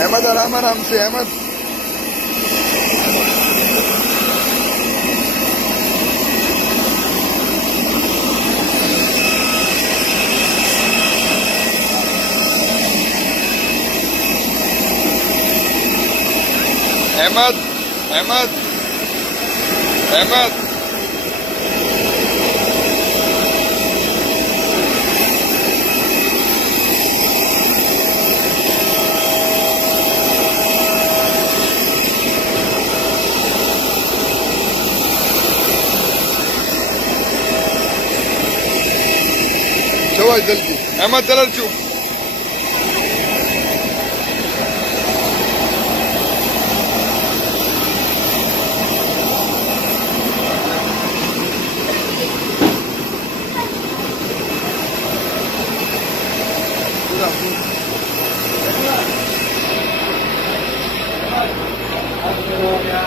अहमद आराम आराम से अहमद। अहमद अहमद अहमद चलो जल्दी अहमद चल चुप। हो गया